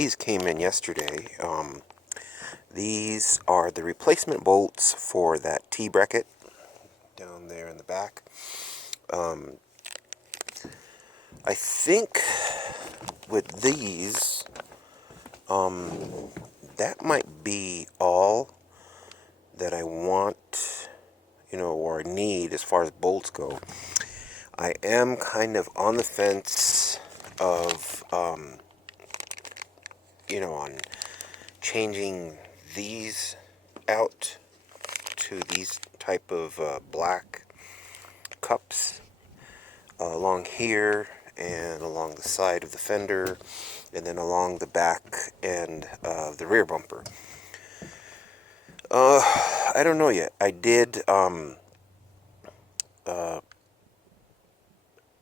these came in yesterday. These are the replacement bolts for that T-bracket down there in the back. I think with these, that might be all that I want, or need as far as bolts go. I am kind of on the fence of, on changing these out to these type of black cups along here and along the side of the fender and then along the back end of the rear bumper. I don't know yet. I did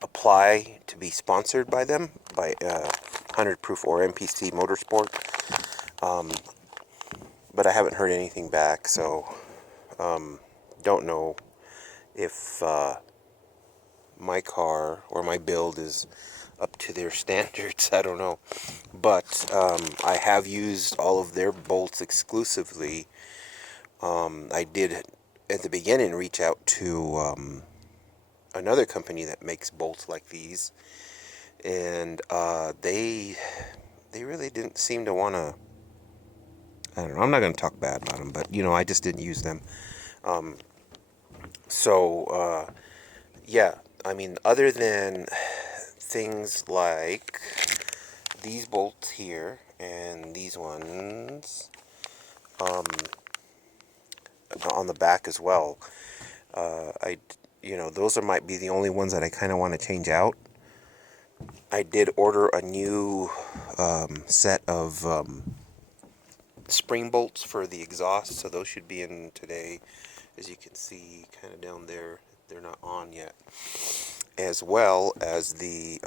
apply to be sponsored by them, by 100 Proof or MPC Motorsport, but I haven't heard anything back, so don't know if my car or my build is up to their standards. I don't know, but I have used all of their bolts exclusively. I did at the beginning reach out to another company that makes bolts like these, and they really didn't seem to want to. I don't know, I'm not going to talk bad about them, but I just didn't use them. Yeah, I mean, other than things like these bolts here and these ones on the back as well, those might be the only ones that I kind of want to change out. I did order a new set of spring bolts for the exhaust, so those should be in today. As you can see kind of down there, they're not on yet, as well as the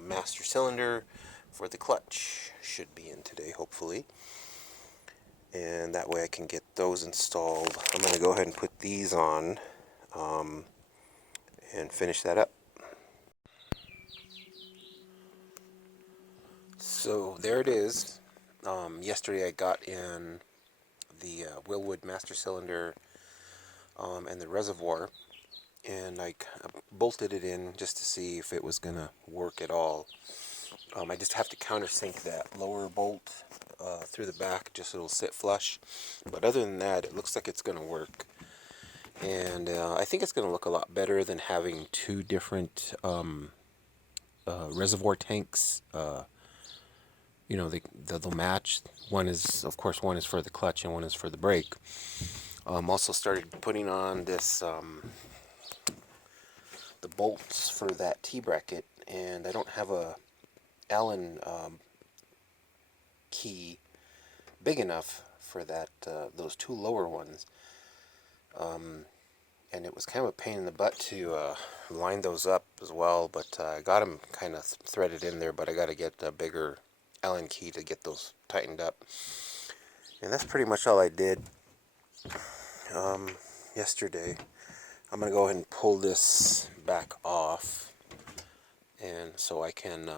master cylinder for the clutch should be in today, hopefully, and that way I can get those installed. I'm going to go ahead and put these on and finish that up. So there it is. Yesterday I got in the Willwood master cylinder and the reservoir, and I bolted it in just to see if it was going to work at all. I just have to countersink that lower bolt through the back just so it'll sit flush. But other than that, it looks like it's going to work. And I think it's going to look a lot better than having two different reservoir tanks. They'll match. One is for the clutch and one is for the brake. Also started putting on this the bolts for that T-bracket, and I don't have a Allen key big enough for that those two lower ones, and it was kind of a pain in the butt to line those up as well, but I got them kind of threaded in there, but I got to get a bigger Allen key to get those tightened up. And that's pretty much all I did yesterday. I'm going to go ahead and pull this back off, and so I can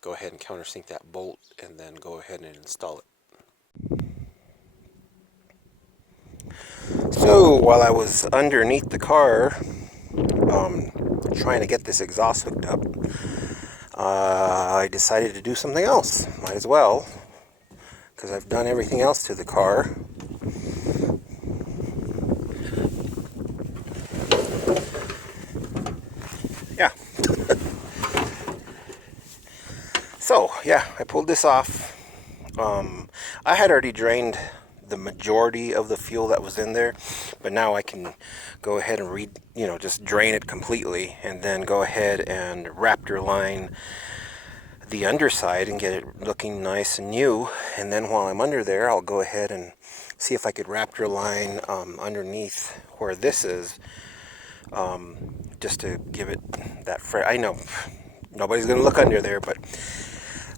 go ahead and countersink that bolt and then go ahead and install it. So while I was underneath the car trying to get this exhaust hooked up, I decided to do something else. Might as well, because I've done everything else to the car. Yeah. So, yeah, I pulled this off. I had already drained the majority of the fuel that was in there, but now I can go ahead and just drain it completely, and then go ahead and Raptor line the underside and get it looking nice and new. And then while I'm under there, I'll go ahead and see if I could Raptor line underneath where this is, just to give it that I know nobody's gonna look under there, but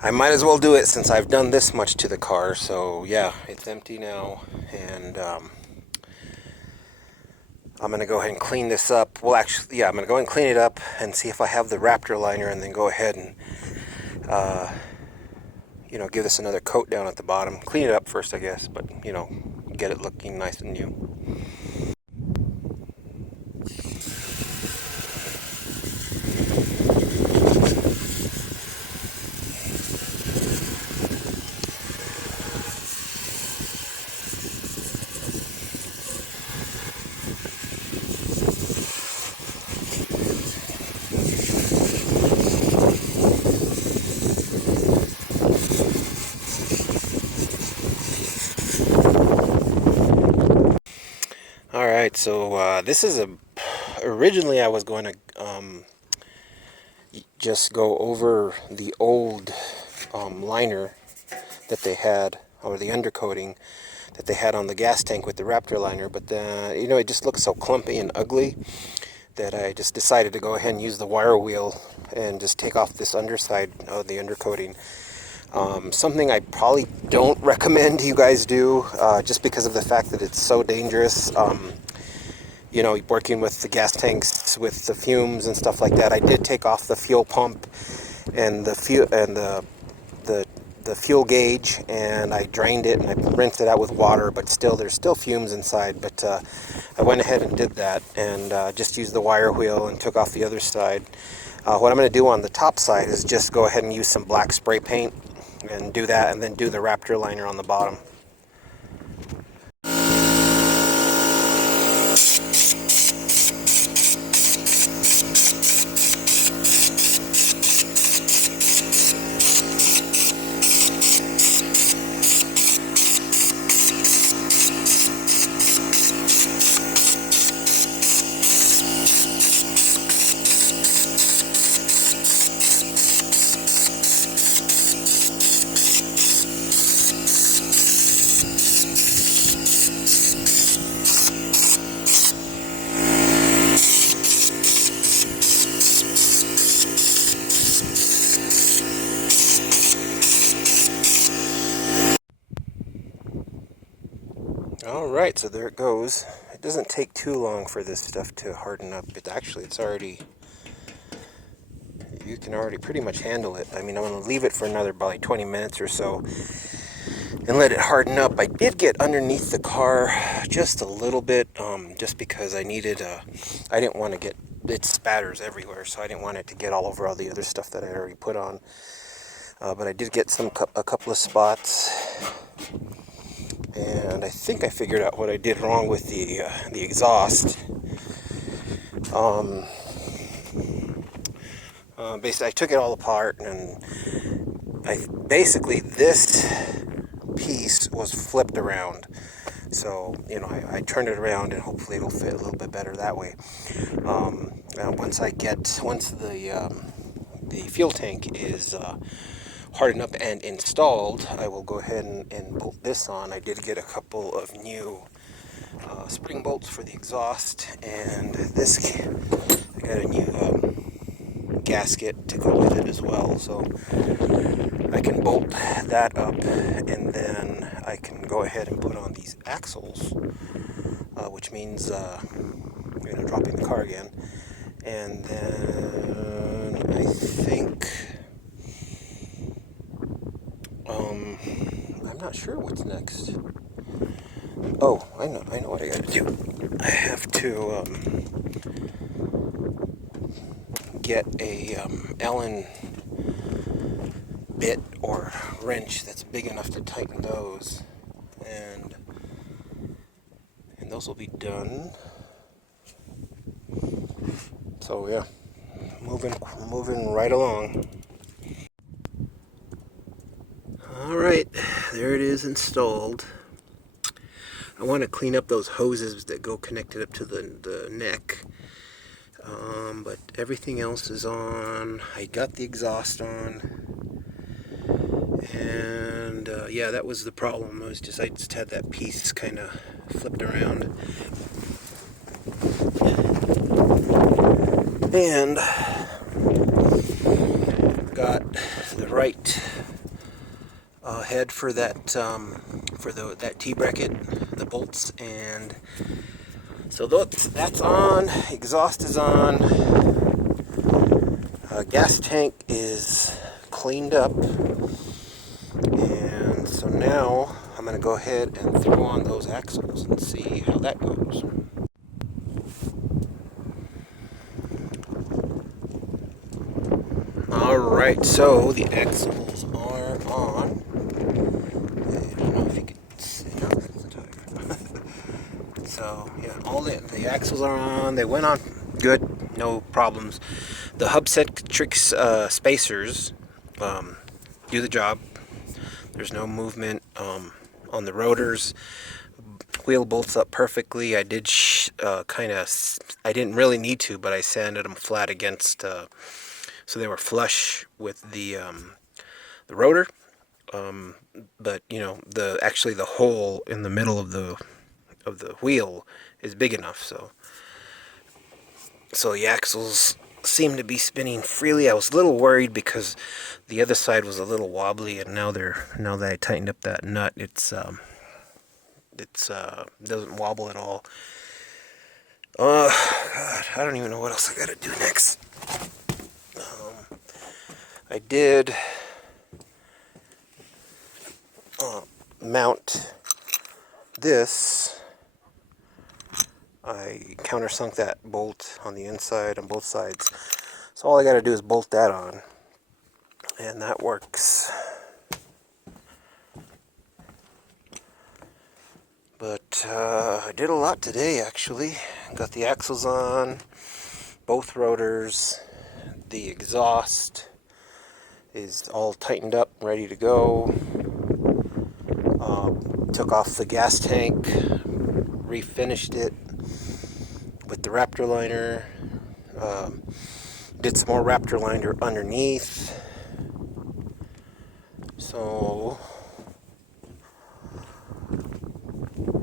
I might as well do it since I've done this much to the car. So yeah, it's empty now, and I'm going to go ahead and clean this up. Well, actually, yeah, I'm going to go ahead and clean it up and see if I have the Raptor liner, and then go ahead and you know, give this another coat down at the bottom. Clean it up first, I guess, but, you know, get it looking nice and new. Alright, so this is originally I was going to just go over the old liner that they had, or the undercoating that they had on the gas tank with the Raptor liner, but you know, it just looks so clumpy and ugly that I just decided to go ahead and use the wire wheel and just take off this underside of the undercoating. Something I probably don't recommend you guys do, just because of the fact that it's so dangerous. You know, working with the gas tanks with the fumes and stuff like that. I did take off the fuel pump and the fuel gauge, and I drained it and I rinsed it out with water, but still there's still fumes inside. But I went ahead and did that, and just used the wire wheel and took off the other side. What I'm going to do on the top side is just go ahead and use some black spray paint and do that, and then do the Raptor liner on the bottom. Alright, so there it goes. It doesn't take too long for this stuff to harden up. It's already, you can already pretty much handle it. I mean, I'm going to leave it for another probably 20 minutes or so and let it harden up. I did get underneath the car just a little bit, just because I needed, I didn't want to get, it spatters everywhere, so I didn't want it to get all over all the other stuff that I already put on. But I did get a couple of spots. And I think I figured out what I did wrong with the exhaust. Basically, I took it all apart, and basically this piece was flipped around. So, you know, I turned it around, and hopefully it'll fit a little bit better that way. Once the fuel tank is hardened up and installed, I will go ahead and bolt this on. I did get a couple of new spring bolts for the exhaust, and I got a new gasket to go with it as well, so I can bolt that up, and then I can go ahead and put on these axles, which means you know, dropping the car again. And then I think I'm not sure what's next. Oh, I know what I gotta do. I have to get a Allen bit or wrench that's big enough to tighten those, and those will be done. So yeah, moving right along. Alright, there it is installed. I want to clean up those hoses that go connected up to the neck. But everything else is on. I got the exhaust on. And yeah, that was the problem. I just had that piece kind of flipped around. And got the right head for that that T-bracket, the bolts, and so that's on. Exhaust is on. Gas tank is cleaned up. And so now I'm going to go ahead and throw on those axles and see how that goes. Alright, so the axles are on. I don't know if you can see. No, that's the tire. So, yeah, all the axles are on. They went on good, no problems. The hub-centric spacers do the job. There's no movement on the rotors. Wheel bolts up perfectly. I did I didn't really need to, but I sanded them flat against, so they were flush with the rotor. But you know, actually the hole in the middle of the wheel is big enough, so the axles seem to be spinning freely. I was a little worried because the other side was a little wobbly, and now that I tightened up that nut, it's doesn't wobble at all. God, I don't even know what else I gotta do next. I did mount this. I countersunk that bolt on the inside on both sides. So all I gotta do is bolt that on, and that works. But I did a lot today, actually. Got the axles on, both rotors, the exhaust is all tightened up, ready to go. Took off the gas tank, refinished it with the Raptor liner. Did some more Raptor liner underneath. So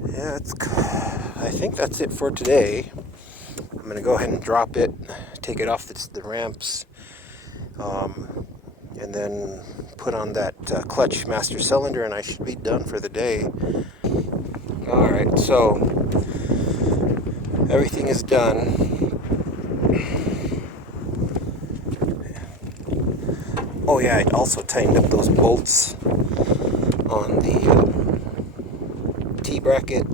yeah, I think that's it for today. I'm going to go ahead and drop it, take it off the ramps, and then put on that clutch master cylinder, and I should be done for the day. Alright, so everything is done. Oh yeah, I also tightened up those bolts on the T-bracket.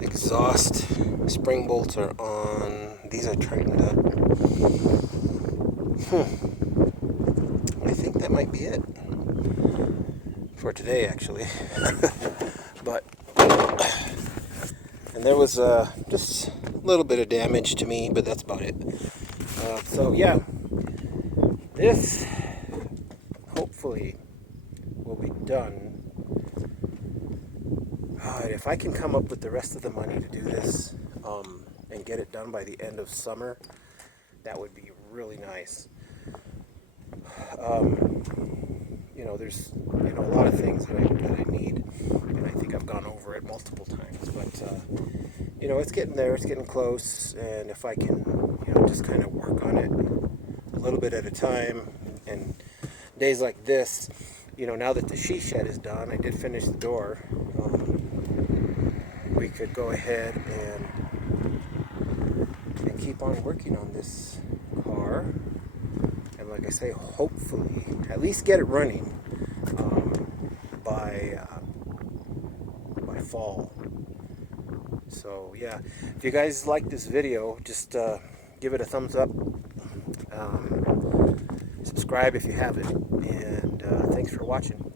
Exhaust spring bolts are on. These are tightened up. I think that might be it for today, actually. But and there was just a little bit of damage to me, but that's about it. So yeah, this hopefully will be done. If I can come up with the rest of the money to do this and get it done by the end of summer, that would be really nice. You know, there's a lot of things that I need, and I think I've gone over it multiple times. But you know, it's getting there. It's getting close, and if I can, just kind of work on it a little bit at a time, and days like this, now that the she shed is done, I did finish the door. We could go ahead and keep on working on this car, and like I say, hopefully at least get it running by fall. So yeah, if you guys like this video, just give it a thumbs up, subscribe if you haven't, and thanks for watching.